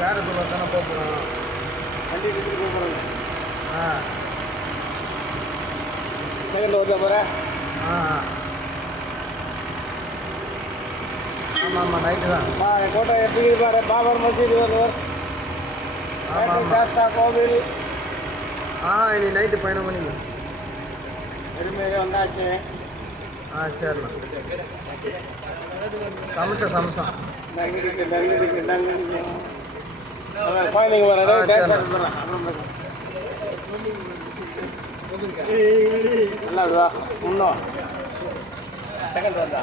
பேரத்துக்குள்ள தானே போக போகிறோம் வண்டி எடுத்துட்டு போக போகிறாங்க ஆ. செகண்ட் ஓட்ட போகிறேன் ஆ ஆமாம் ஆமாம் நைட்டு தான். கோட்டை எப்படி இருப்பாரு பாபர் மசீது வருவார் ஆமாம் சாஸ்தா கோவில். ஆ இனி நைட்டு பயணம் பண்ணிங்க எருமேரி வந்தாச்சு. ஆ சரிண்ணா. சமைச்சோம் சமைச்சோம் நங்கிருக்கு நங்கிருக்கு நங்கிருக்கு குழந்தைங்க ஆ, இன்னும் செகண்ட் வந்தா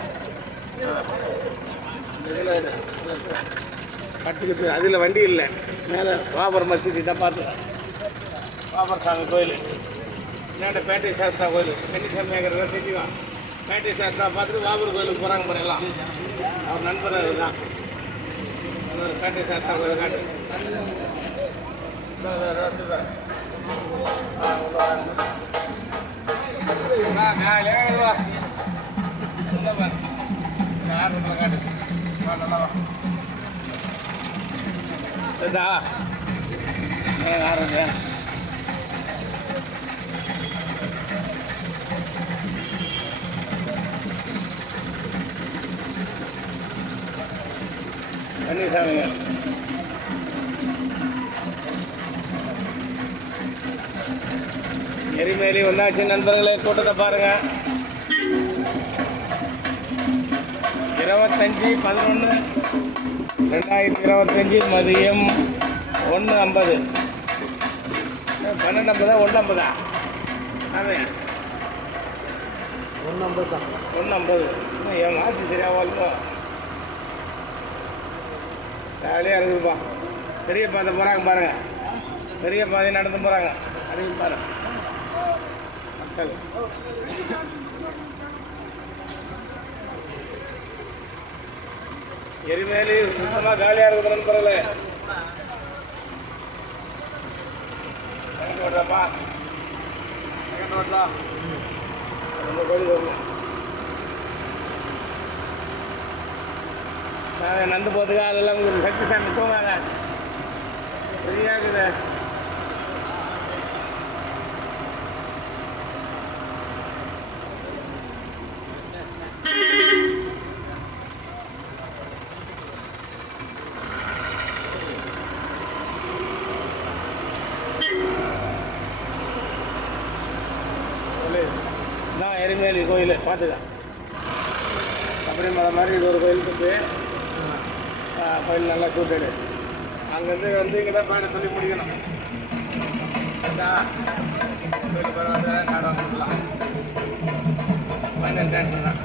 அதில் வண்டி இல்லை மேலே பாபர் மசிதி தான் பார்த்து பாபர் சாமி கோயில் இல்லாண்ட பேட்டை சாஸ்திரா கோயில் கன்னிசாமி ஆகிறதா தெரியும் பேட்டை சாஸ்திரா பார்த்துட்டு பாபர் கோயிலுக்கு போகிறாங்க பாருங்கலாம் அவர் நண்பர் அதுதான் அவர் பேட்டை சாஸ்திரா கோயில் காட்டு காலையாக வா உள்ள வா ஆரம்பத்தில் காட்டு வா நல்லா வா சரிதா ஆரம்பி கன்னிசாமிங்க எரிமேலி வந்தாச்சு நண்பர்களே கூட்டத்தை பாருங்க. இருபத்தஞ்சி பதினொன்று ரெண்டாயிரத்தி இருபத்தஞ்சி மதியம் ஒன்று ஐம்பது. பன்னெண்டு ஐம்பதா ஒன்று ஐம்பதா? அதே ஒன்று ஐம்பது? தான் ஒன்று ஐம்பது என் மாற்றி சரியா வாழ்க்கோ. ஜாலியாக இருக்குதுப்பா பெரிய பாதை போகிறாங்க பாருங்க. பெரிய பாதையை நடந்து போகிறாங்க அதையும் பாருங்க மக்கள். எரிமேலி சுத்தமாக ஜாலியாக இருக்குதுன்னு பரவாயில்ல செகண்ட் ஓட்டுறப்பா செகண்ட் ஓட்டலாம் நம்ம கோயில் வரணும் நான் நந்து போகிறதுக்கு அதெல்லாம் உங்களுக்கு சக்தி சாமி தூங்காங்க ஃப்ரீயாக இருக்குது. நான் எரிமேலி கோயில் பார்த்துக்க. சபரிமலை மாதிரி இது ஒரு கோயில் இருக்குது ஆ, கோயில் நல்லா சூட்டடு. அங்கேருந்து வந்து இங்கே தான் பேடை சொல்லி முடிக்கணும். கோயில் பரவாயில்ல நாடு வந்துடலாம் ஃபைனல் டேன்ஸ் தான்.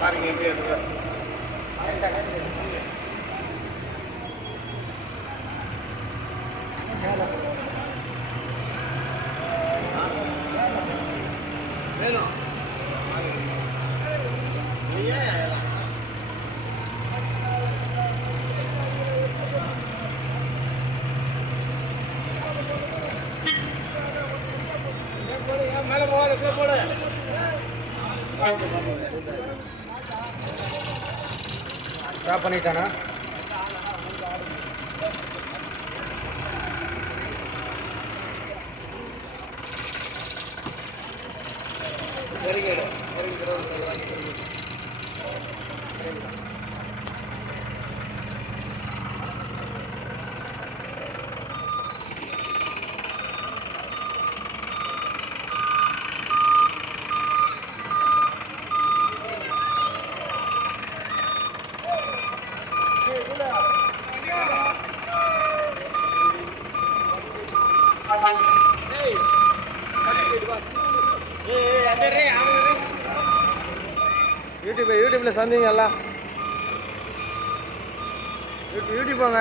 பாருங்க எப்படி இருக்கு. ஸ்டாப் பண்ணிட்டானா? Very good very good YouTube யூடியூப்ல சந்திங்கல்ல யூடியூப் யூடியூப் போங்க.